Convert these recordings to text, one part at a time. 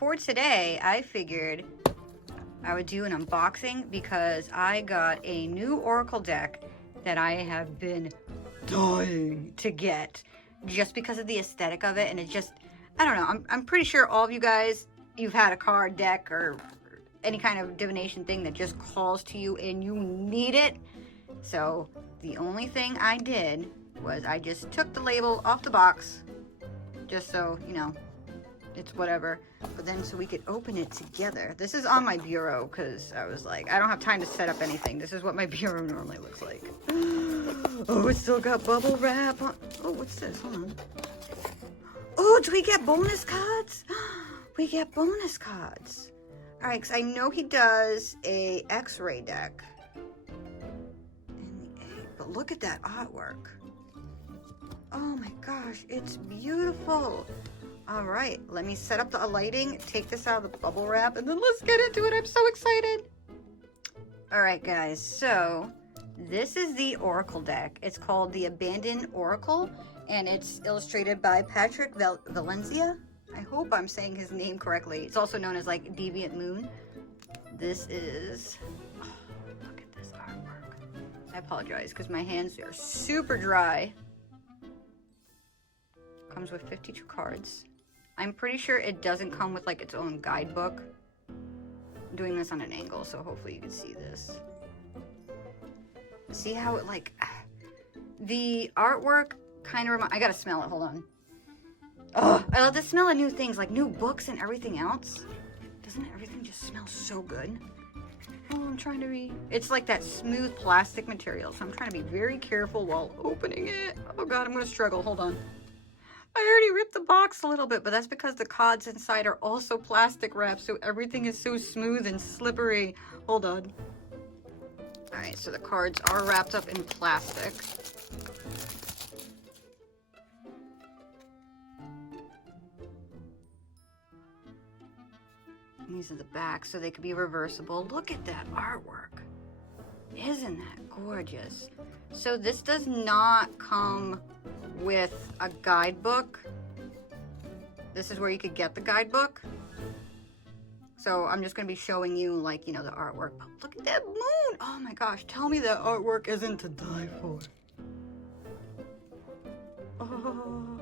for today, I figured I would do an unboxing because I got a new Oracle deck that I have been dying to get just because of the aesthetic of it. And it just, I don't know, I'm pretty sure all of you guys, you've had a card deck or any kind of divination thing that just calls to you and you need it. So the only thing I did was I just took the label off the box, just so, you know, it's whatever. But then so we could open it together. This is on my bureau because I was like, I don't have time to set up anything. This is what my bureau normally looks like. Oh, it's still got bubble wrap on. Oh, what's this? Hold on. Oh, do we get bonus cards? We get bonus cards. All right, because I know he does a X-ray deck. But look at that artwork. Oh my gosh, it's beautiful. All right, let me set up the lighting, take this out of the bubble wrap, and then let's get into it. I'm so excited. All right, guys, so this is the Oracle deck. It's called the Abandoned Oracle, and it's illustrated by Patrick Valenza. I hope I'm saying his name correctly. It's also known as like Deviant Moon. This is, oh, look at this artwork. I apologize because my hands are super dry. Comes with 52 cards. I'm pretty sure it doesn't come with like its own guidebook. I'm doing this on an angle, so hopefully you can see this. See how it like, the artwork kind of I gotta smell it, hold on. Oh, I love the smell of new things, like new books and everything else. Doesn't everything just smell so good? Oh, I'm trying to be... It's like that smooth plastic material, so I'm trying to be very careful while opening it. Oh god, I'm gonna struggle, hold on. I already ripped the box a little bit, but that's because the cards inside are also plastic wrapped, so everything is so smooth and slippery. Hold on. Alright, so the cards are wrapped up in plastic. These are the backs, so they could be reversible. Look at that artwork. Isn't that gorgeous? So this does not come with a guidebook. This is where you could get the guidebook. So I'm just going to be showing you, like, you know, the artwork. But look at that moon! Oh my gosh, tell me that artwork isn't to die for. Oh,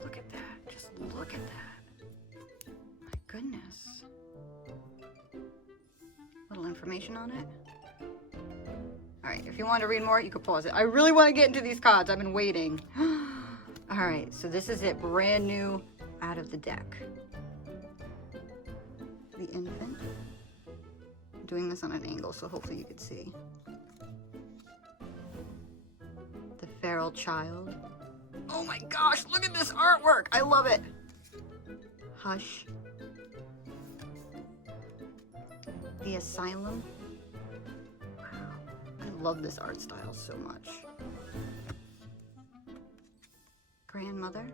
look at that. Just look at that. My goodness. Little information on it. Alright, if you want to read more, you can pause it. I really want to get into these cards. I've been waiting. Alright, so this is it. Brand new out of the deck. The infant. I'm doing this on an angle, so hopefully you can see. The feral child. Oh my gosh, look at this artwork! I love it! Hush. The asylum. I love this art style so much. Grandmother.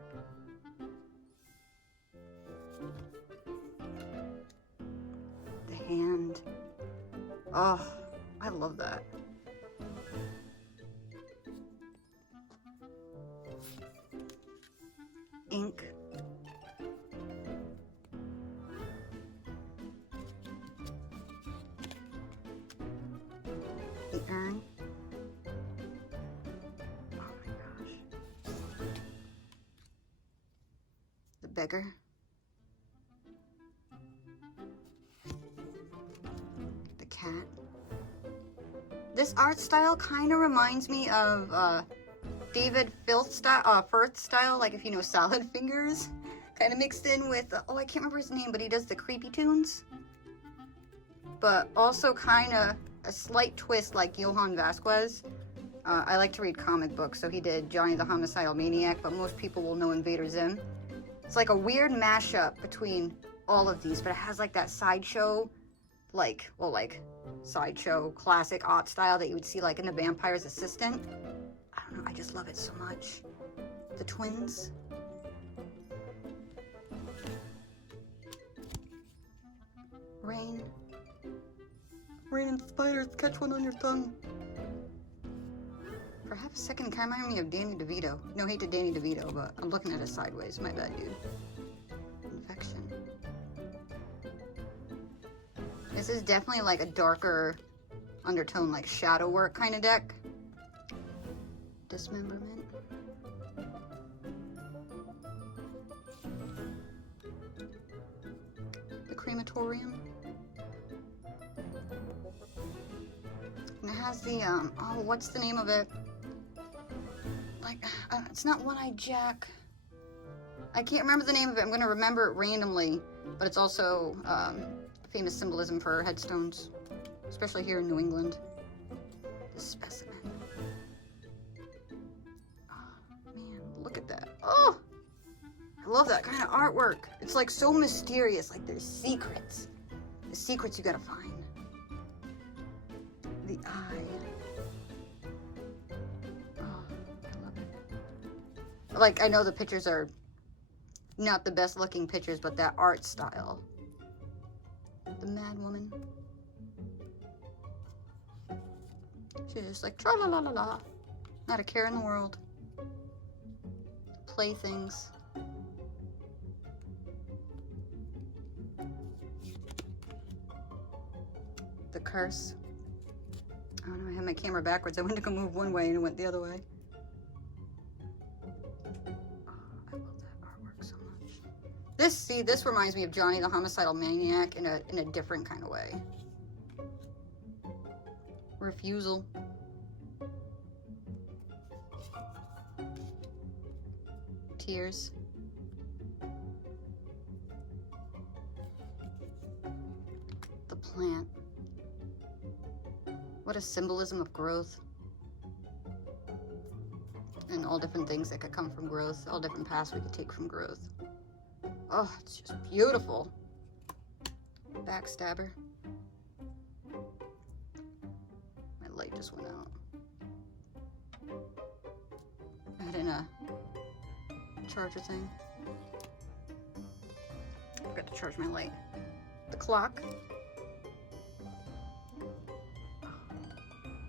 The hand. Oh, I love that. Ink. The urn. Oh my gosh. The beggar. The cat. This art style kind of reminds me of David Firth style, like if you know Salad Fingers. Kind of mixed in with, oh I can't remember his name, but he does the Creepy Tunes. But also kind of a slight twist like Johann Vasquez. I like to read comic books, so he did Johnny the Homicidal Maniac, but most people will know Invader Zim. It's like a weird mashup between all of these, but it has like that sideshow, like sideshow classic art style that you would see like in The Vampire's Assistant. I don't know, I just love it so much. The twins. Rain. Rain and spiders, catch one on your tongue. For half a second, kind of reminded me of Danny DeVito. No hate to Danny DeVito, but I'm looking at it sideways. My bad, dude. Infection. This is definitely like a darker undertone, like shadow work kind of deck. Dismemberment. The crematorium. And it has the, oh, what's the name of it? Like, it's not One-Eyed Jack. I can't remember the name of it. I'm going to remember it randomly. But it's also famous symbolism for headstones, especially here in New England. The specimen. Oh, man, look at that. Oh, I love that kind of artwork. It's like so mysterious. Like there's secrets. The secrets you gotta find. The eye. Oh, I love it. Like, I know the pictures are not the best looking pictures, but that art style. The mad woman. She's just like tra la la la la. Not a care in the world. Playthings. The curse. Oh no, I had my camera backwards. I went to go move one way and it went the other way. This reminds me of Johnny the Homicidal Maniac in a different kind of way. Refusal. Tears. The plant. What a symbolism of growth. And all different things that could come from growth. All different paths we could take from growth. Oh, it's just beautiful. Backstabber. My light just went out. I had in a charger thing. I forgot to charge my light. The clock. Oh,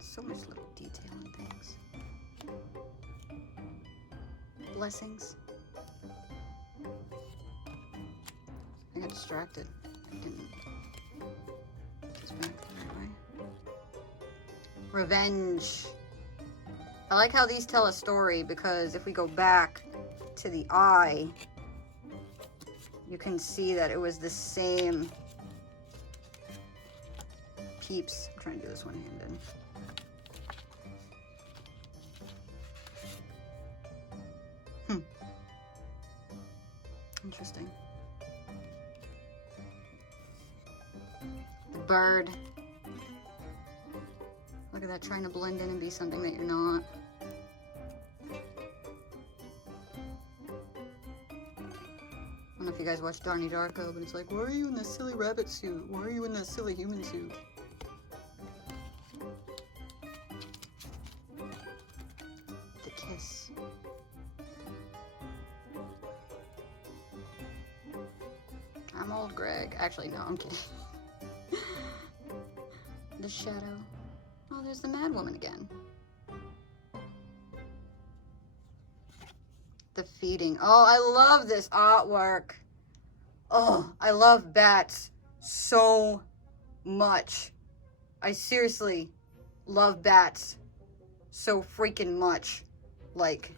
so much little detail in things. Blessings. I got distracted. I didn't. Just went the right way. Revenge. I like how these tell a story because if we go back to the eye, you can see that it was the same peeps. I'm trying to do this one-handed. Interesting. The bird. Look at that, trying to blend in and be something that you're not. I don't know if you guys watch Donnie Darko, but it's like, why are you in this silly rabbit suit? Why are you in that silly human suit? The kiss. I'm old Greg. Actually, no, I'm kidding. The shadow. Oh, there's the mad woman again. The feeding. Oh, I love this artwork. Oh, I love bats so much. I seriously love bats so freaking much. Like,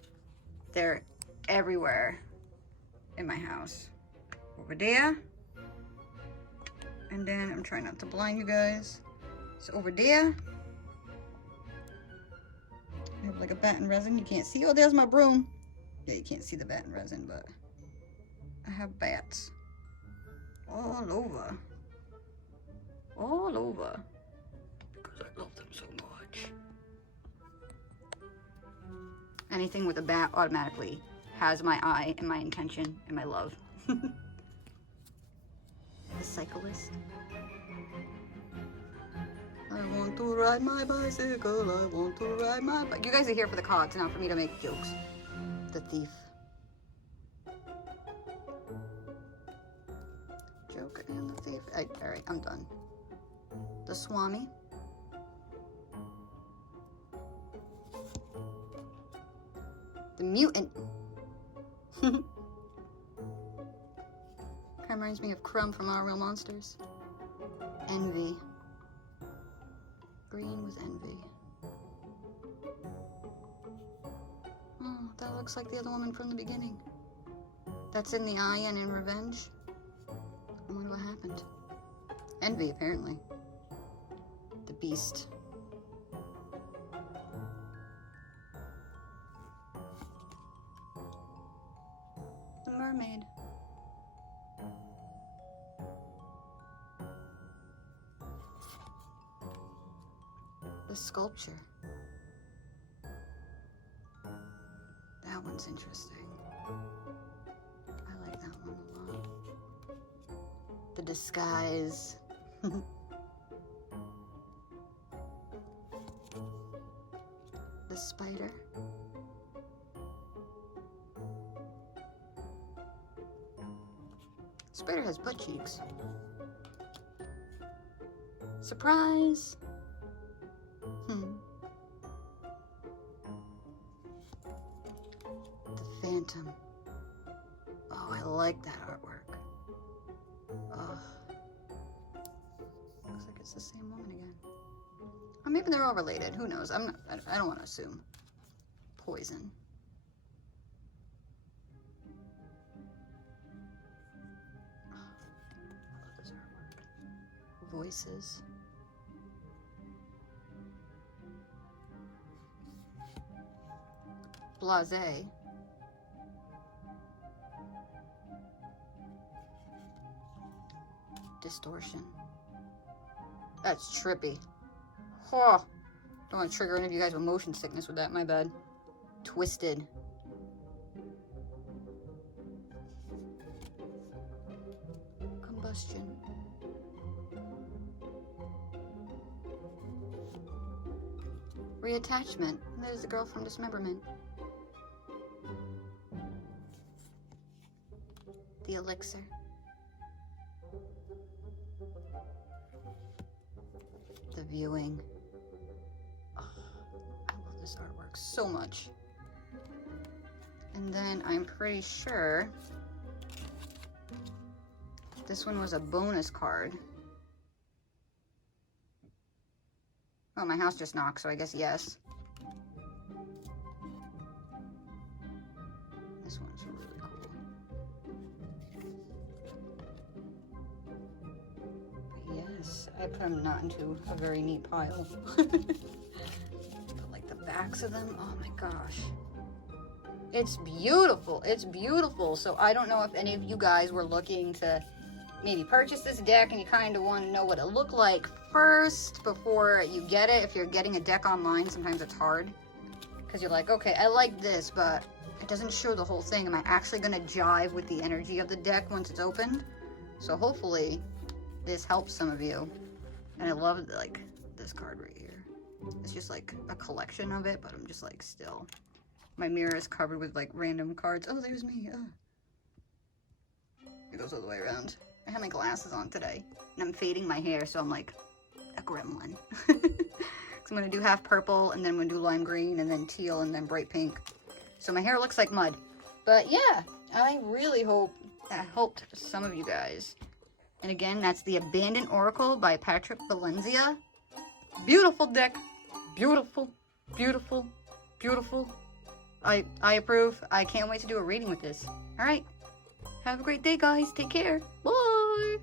they're everywhere in my house. Over there. And then I'm trying not to blind you guys. So over there, I have like a bat and resin. You can't see. Oh, there's my broom. Yeah, you can't see the bat and resin, but I have bats all over. All over. Because I love them so much. Anything with a bat automatically has my eye and my intention and my love. The cyclist. I want to ride my bicycle, I want to ride my bike. You guys are here for the cards, not for me to make jokes. The thief. Joker and the thief. Alright, I'm done. The Swami. The mutant. Kind of reminds me of Crumb from Our Real Monsters. envy. Green with envy. Oh, that looks like the other woman from the beginning. That's in the eye and in revenge. I wonder what happened. Envy, apparently. The beast. The mermaid. The sculpture. That one's interesting. I like that one a lot. The disguise. The spider. Spider has butt cheeks. Surprise! The Phantom. Oh, I like that artwork. Oh. Looks like it's the same woman again. Or maybe they're all related. Who knows? I don't want to assume. Poison. Oh, I love this artwork. Voices. Blasé. Distortion. That's trippy. Oh, don't want to trigger any of you guys with motion sickness with that, my bad. Twisted. Combustion. Reattachment. There's the girl from Dismemberment. The elixir. The viewing. Oh, I love this artwork so much. And then I'm pretty sure this one was a bonus card. Oh, my house just knocked, so I guess yes. This one's really cool. Yes, I put them not into a very neat pile. But like the backs of them, oh my gosh. It's beautiful, it's beautiful. So I don't know if any of you guys were looking to maybe purchase this deck and you kind of want to know what it looked like first before you get it. If you're getting a deck online, sometimes it's hard because you're like, okay, I like this, but it doesn't show the whole thing. Am I actually going to jive with the energy of the deck once it's opened? So hopefully this helps some of you. And I love like this card right here. It's just like a collection of it, but I'm just like still. My mirror is covered with like random cards. Oh, there's me. It goes all the way around. I have my glasses on today, and I'm fading my hair, so I'm like a gremlin. So I'm going to do half purple, and then I'm going to do lime green, and then teal, and then bright pink. So my hair looks like mud. But yeah, I really hope that helped some of you guys. And again, that's the Abandoned Oracle by Patrick Valenza. Beautiful deck. Beautiful, beautiful, beautiful. I approve. I can't wait to do a reading with this. All right. Have a great day, guys. Take care. Bye.